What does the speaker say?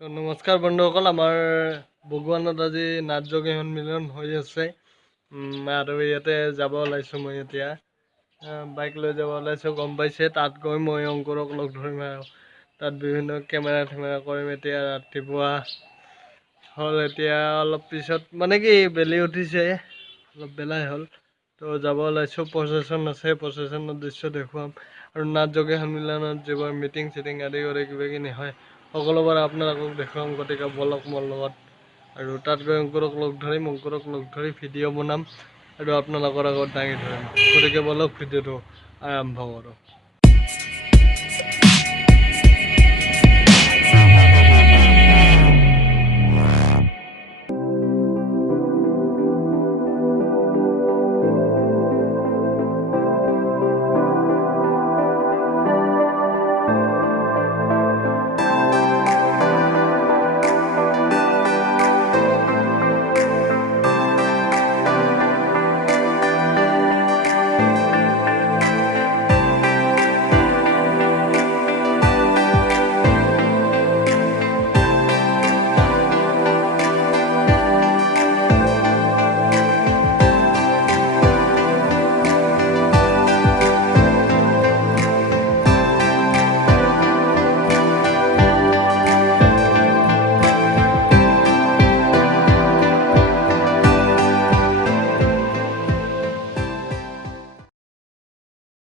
তো নমস্কাৰ বন্ধুসকল, আমাৰ বগুৱানত আজি নাট যোগী সন্মিলন হৈ আছে। আৰু ইয়াতে যাব ওলাইছোঁ মই এতিয়া। বাইক লৈ যাব ওলাইছোঁ, গম পাইছে। তাত গৈ মই অংকুৰক লগ ধৰিম আৰু তাত বিভিন্ন কেমেৰা কৰিম। এতিয়া ৰাতিপুৱা হ'ল, এতিয়া অলপ পিছত মানে কি বেলি উঠিছে, অলপ বেলাই হ'ল। তো যাব ওলাইছোঁ, প্ৰচেশ্যন আছে, প্ৰচেশ্যনৰ দৃশ্য দেখুৱাম। আৰু নাট যোগী সন্মিলনত যিবোৰ মিটিং চিটিং আদি কৰি কিবা কিনি হয়, সকলোবোৰ আপোনালোকক দেখুৱাম। গতিকে বলক মোৰ লগত, আৰু তাত গৈ অংকুৰক লগ ধৰি ভিডিঅ' বনাম আৰু আপোনালোকৰ আগত দাঙি ধৰিম। গতিকে বলক ভিডিঅ'টো আৰম্ভ কৰোঁ।